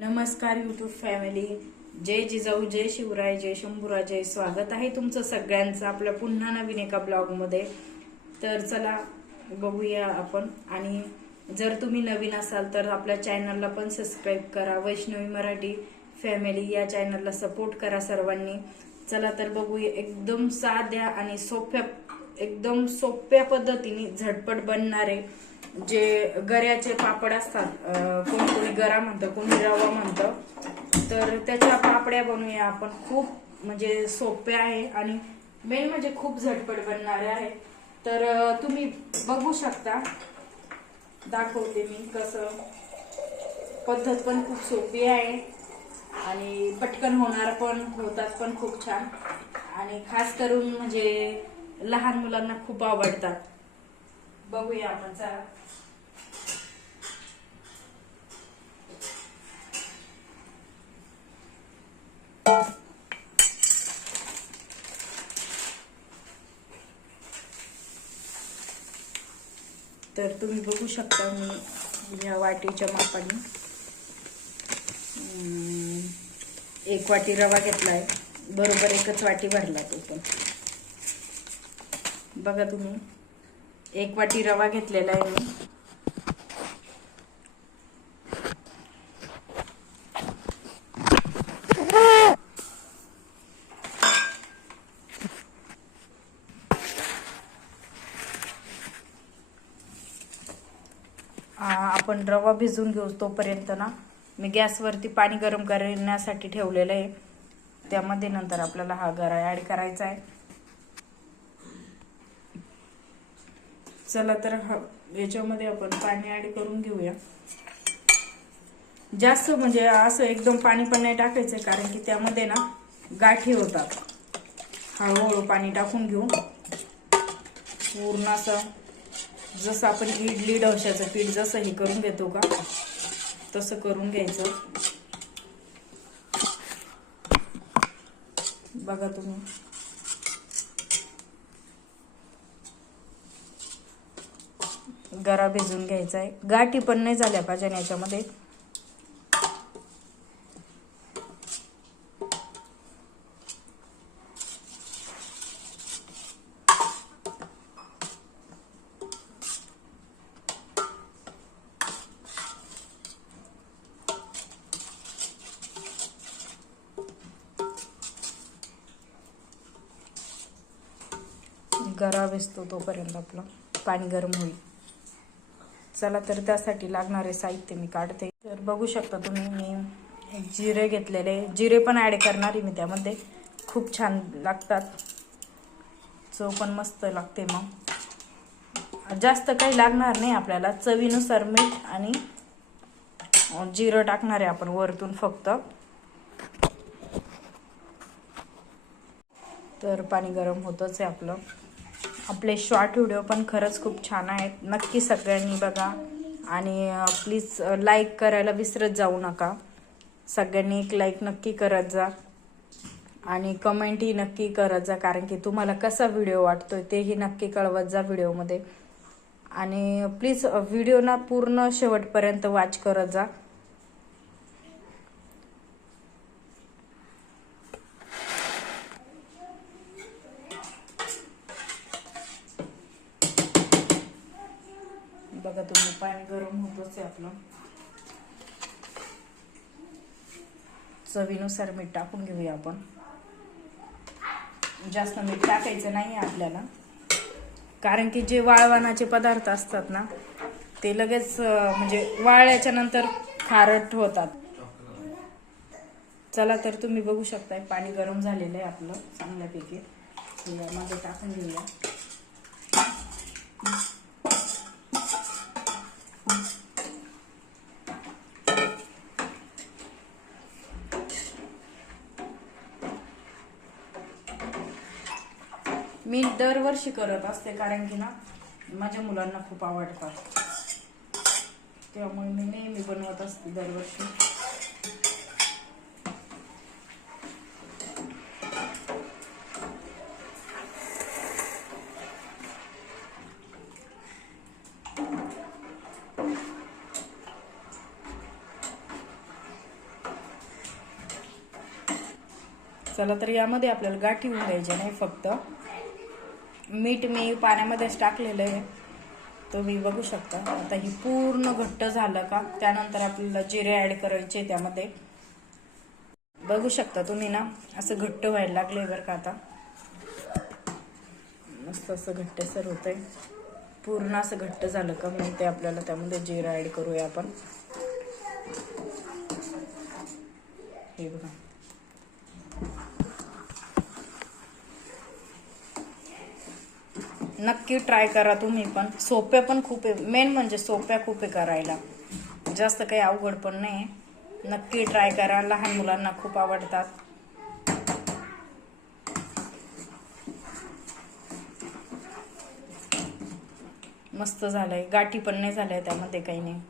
नमस्कार YouTube family जय जिजाऊ जय शिवराय जय शंभूराजय स्वागत आहे तुमचं सगळ्यांचं आपल्या पुन्हा नवीन एका ब्लॉगमध्ये तर चला बघूया आपण. आणि जर तुम्ही नवीन असाल तर आपल्या चॅनलला पण सबस्क्राईब करा. वैष्णवी मराठी फॅमिली या चॅनलला सपोर्ट करा सर्वांनी. चला तर बघूया एकदम साध्या आणि सोप्या एकदम सोप्या पद्धतीने झटपट बनणारे जे गऱ्याचे पापड असतात अं, कोणी कोणी गरा म्हणतं कोणी रवा म्हणतं तर त्याच्या पापड्या बनवूया आपण. खूप म्हणजे सोपे आहे आणि मेन म्हणजे खूप झटपट बनणारे आहे. तर तुम्ही बघू शकता. दाखवते मी कसं. पद्धत पण खूप सोपी आहे आणि पटकन होणार पण होतात पण खूप छान. आणि खास करून म्हणजे लहान मुलांना खूप आवडतात. बघूया आपण चला. तर तुम्ही बघू शकता मी या वाटीच्या मापाने. एक वाटी रवा घेतलाय. बरोबर एकच वाटी भरला तो पण. बघा तुम्ही. एक वाटी रवा घेतलेला आहे मी. आपण रवा भिजवून घेऊ तोपर्यंत ना मी गॅसवरती पाणी गरम करण्यासाठी ठेवलेलं आहे. त्यामध्ये नंतर आपल्याला हा गरा ॲड करायचा आहे. चला तर हा याच्यामध्ये आपण पाणी ऍड करून घेऊया. जास्त म्हणजे असं एकदम पाणी पण नाही टाकायचं कारण की त्यामध्ये ना गाठी होतात. हळूहळू पाणी टाकून घेऊ. पूर्ण असं जसं आपण इडली डोश्याचं पीठ जसं हे करून घेतो का तसं करून घ्यायचं. बघा तुम्ही. गरा भिजून घ्यायचा आहे गाठी पण नाही झाल्या पाहिजे याच्यामध्ये. गरा भिजतो तोपर्यंत आपलं. पाणी गरम होईल. चला तर त्यासाठी लागणारे साहित्य मी काढते. तर बघू शकता तुम्ही मी जिरे घेतलेले. जिरे पण ॲड करणार आहे मी त्यामध्ये. खूप छान लागतात. चव पण मस्त लागते मग. जास्त काही लागणार नाही आपल्याला. चवीनुसार मीठ आणि जिरं टाकणार आहे आपण वरतून फक्त. तर पाणी गरम होतंच आहे आपलं. आपले शॉर्ट व्हिडिओ पण खरंच खूप छान आहेत. नक्की सगळ्यांनी बघा. आणि प्लीज लाईक करायला विसरत जाऊ नका. सगळ्यांनी एक लाईक नक्की करत जा. आणि कमेंटही नक्की करत जा कारण की तुम्हाला कसा व्हिडिओ वाटतो आहे तेही नक्की कळवत जा व्हिडिओमध्ये आणि प्लीज व्हिडिओ ना पूर्ण शेवटपर्यंत वॉच करत जा. बघा तुम्ही पाणी गरम होतच आहे आपलं. चवीनुसार मीठ टाकून घेऊया आपण. जास्त मीठ टाकायचं नाही आपल्याला. कारण की जे वाळवणाचे पदार्थ असतात ना ते लगेच म्हणजे वाळल्याच्या नंतर खारट होतात. चला तर तुम्ही बघू शकताय पाणी गरम झालेलं आहे आपलं चांगल्यापैकी. हे यामध्ये टाकून घेऊया. मी दरवर्षी करत असते कारण की ना माझ्या मुलांना खूप आवडतात. त्यामुळे मी नेहमी बनवत असते दरवर्षी. चला तर यामध्ये आपल्याला गाठी होऊन द्यायच्या नाही फक्त. मीठ मी पाण्यामध्येच टाकलेलं आहे. तुम्ही बघू शकता. आता ही पूर्ण घट्ट झालं का? त्यानंतर आपल्याला जिरे ॲड करायचे त्यामध्ये. बघू शकता तुम्ही ना? असं घट्ट व्हायला लागले बरं का आता. मस्त असं घट्ट सर होतंय. पूर्ण असं घट्ट झालं का? मग ते आपल्याला त्यामध्ये जिरा ॲड करूया आपण. हे बघा. नक्की ट्राय करा तुम्ही पण. सोप्या पण खूप आहे. मेन म्हणजे सोप्या खूप आहे करायला. जास्त काही अवघड पण नाही. नक्की ट्राय करा. लहान मुलांना खूप आवडतात. मस्त झालंय. गाठी पण नाही झाल्या त्यामध्ये काही नाही.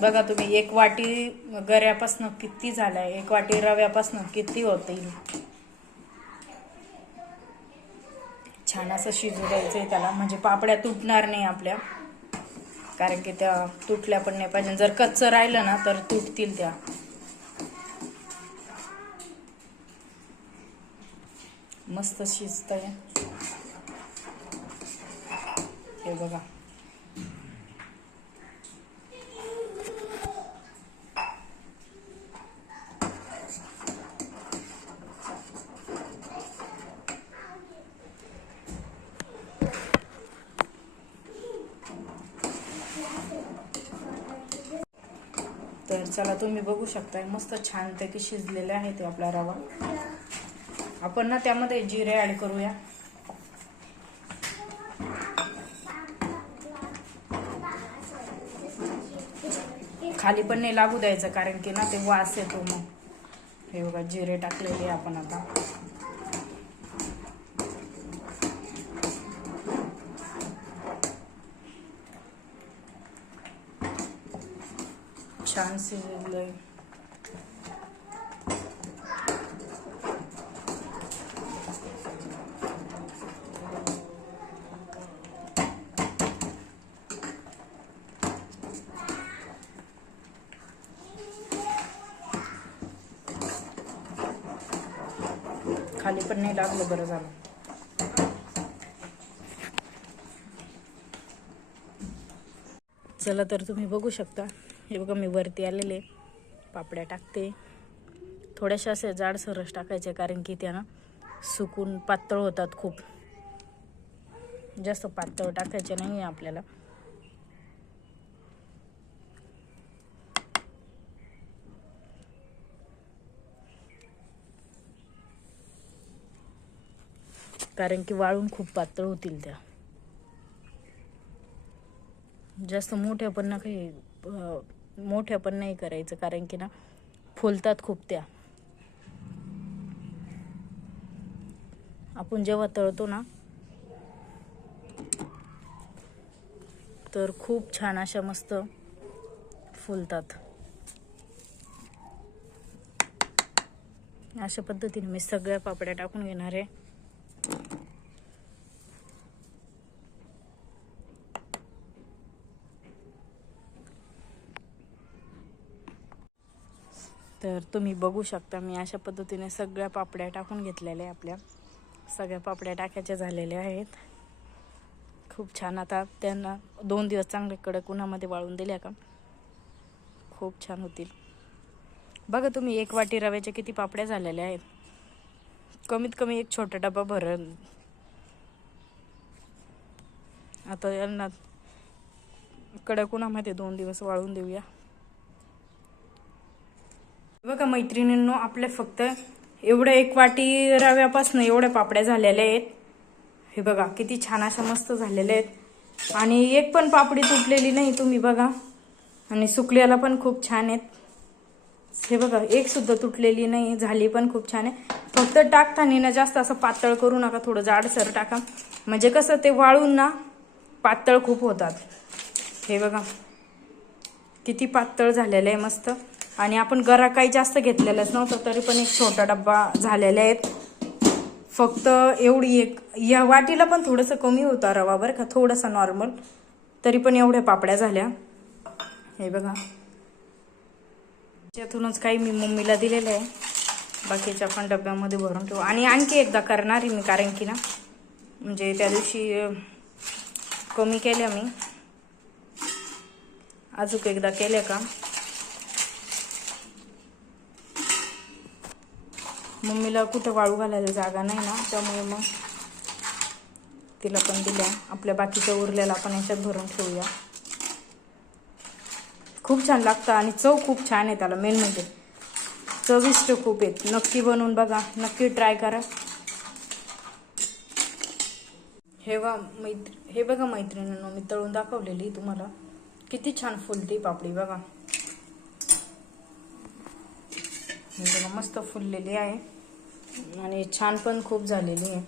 बघा तुम्ही एक वाटी गऱ्यापासनं किती झालाय? एक वाटी रव्यापासनं किती होतील? छान असं शिजू आहे त्याला. म्हणजे पापड्या तुटणार नाही आपल्या. कारण की त्या तुटल्या पण नाही पाहिजे. जर कच्चं राहिलं ना तर तुटतील त्या. मस्त शिजत आहे हे बघा. चला तुम्ही बघू शकताय मस्त छानपैकी शिजलेले आहे ते आपला रवा. आपण ना त्यामध्ये जिरे ऍड करूया. खाली पण नाही लागू द्यायचं कारण की ना ते वास येतो मग. हे बघा जिरे टाकलेले आपण आता. छान शिजलंय खाली पण नाही लागलं बरं झालं. चला तर तुम्ही बघू शकता. हे बघा मी वरती आलेले पापड्या टाकते. थोड्याशा असे जाड सरस टाकायचे कारण की त्यानं सुकून पातळ होतात खूप. जास्त पातळ टाकायचे नाही आहे आपल्याला. कारण की वाळून खूप पातळ होतील त्या. जास्त मोठ्या पण ना काही मोठ्या पण नाही करायचं कारण की ना फुलतात खूप त्या. आपण जेव्हा तळतो ना तर खूप छान अशा मस्त फुलतात. अशा पद्धतीने मी सगळ्या पापड्या टाकून घेणार आहे. तुम्ही बघू शकता मी अशा पद्धतीने सगळ्या पापड्या टाकून घेतलेल्या आहे आपल्या. सगळ्या पापड्या टाकायच्या झालेल्या आहेत. खूप छान. आता त्यांना दोन दिवस चांगले कडक उन्हामध्ये वाळून दिल्या का? खूप छान होतील. बघा तुम्ही एक वाटी रव्याच्या किती पापड्या झालेल्या आहेत. कमीत कमी एक छोटा डबा भरण. आता यांना कडक उन्हामध्ये दोन दिवस वाळून देऊया. बघा मैत्रिणींनो आपले फक्त एवढ्या एक वाटी रव्यापासून एवढ्या पापड्या झालेल्या आहेत. हे बघा किती छान अशा मस्त झालेल्या आहेत. आणि एक पण पापडी तुटलेली नाही तुम्ही बघा. आणि सुकल्याला पण खूप छान आहेत. हे बघा एक सुद्धा तुटलेली नाही झाली पण खूप छान आहे. फक्त टाकताना ना जास्त असं पातळ करू नका थोडं जाडसर टाका. म्हणजे कसं ते वाळून ना पातळ खूप होतात. हे बघा किती पातळ झालेलं आहे मस्त. आणि आपण गरा काही जास्त घेतलेलंच नव्हतं तरी पण एक छोटा डब्बा झालेला आहे फक्त एवढी एक या वाटीला पण थोडंसं कमी होता रवा बरं का थोडासा नॉर्मल तरी पण एवढ्या पापड्या झाल्या. हे बघा. त्यातूनच काही मी मम्मीला दिलेलं आहे. बाकीच्या पण डब्यामध्ये भरून ठेवू. आणि आणखी एकदा करणार आहे मी कारण की ना म्हणजे त्या दिवशी कमी केल्या मी. अजून एकदा केल्या का? मम्मीला कुठं वाळू घालायला जागा नाही ना त्यामुळे मग तिला पण दिल्या. आपल्या बाकीच्या उरलेला आपण याच्यात भरून ठेवूया. खूप छान लागतं आणि चव खूप छान आहे त्याला मेन म्हणजे. चविष्ट खूप आहेत. नक्की बनवून बघा. नक्की ट्राय करा. हे बघा मैत्री हे बघा मैत्रिणींनो मी तळून दाखवलेली तुम्हाला. किती छान फुलती पापडी बघा हे म्हणजे बघा मस्त फुललेली आहे. आणि छान पण खूप झालेली आहे.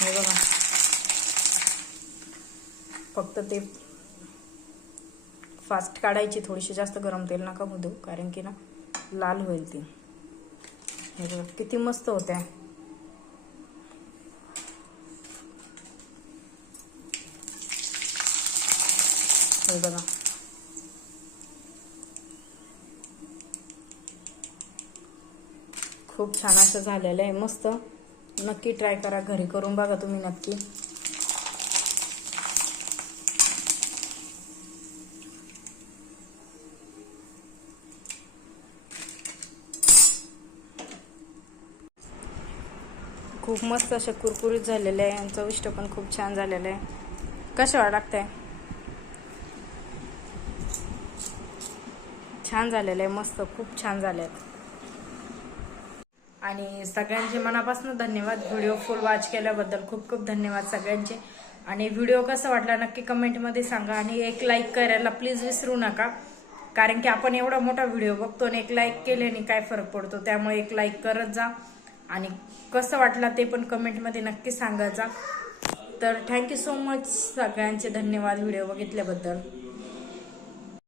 हे बघा. फक्त ते फास्ट काढायची थोडीशी जास्त गरम तेल नका देऊ कारण की ना लाल होईल ती. हे बघा किती मस्त होत्या. हे बघा. खूप छान असं झालेलं आहे. मस्त. नक्की ट्राय करा. घरी करून बघा तुम्ही नक्की. खूप मस्त असे कुरकुरीत झालेले आहे. आणि चविष्ट पण खूप छान झालेलं आहे. कशा लागतंय? छान झालेलं आहे. मस्त. खूप छान झाले आहेत आणि सगळ्यांचे मनापासून धन्यवाद. व्हिडिओ फुल वॉच केल्याबद्दल खूप खूप धन्यवाद सगळ्यांचे. आणि व्हिडिओ कसा वाटला नक्की कमेंटमध्ये सांगा आणि एक लाईक करायला प्लीज विसरू नका. कारण की आपण एवढा मोठा व्हिडिओ बघतो आणि एक लाईक केल्याने काय फरक पडतो त्यामुळे एक लाईक करत जा. आणि कसं वाटलं ते पण कमेंटमध्ये नक्की सांगायचा तर थँक्यू सो मच सगळ्यांचे धन्यवाद व्हिडिओ बघितल्याबद्दल.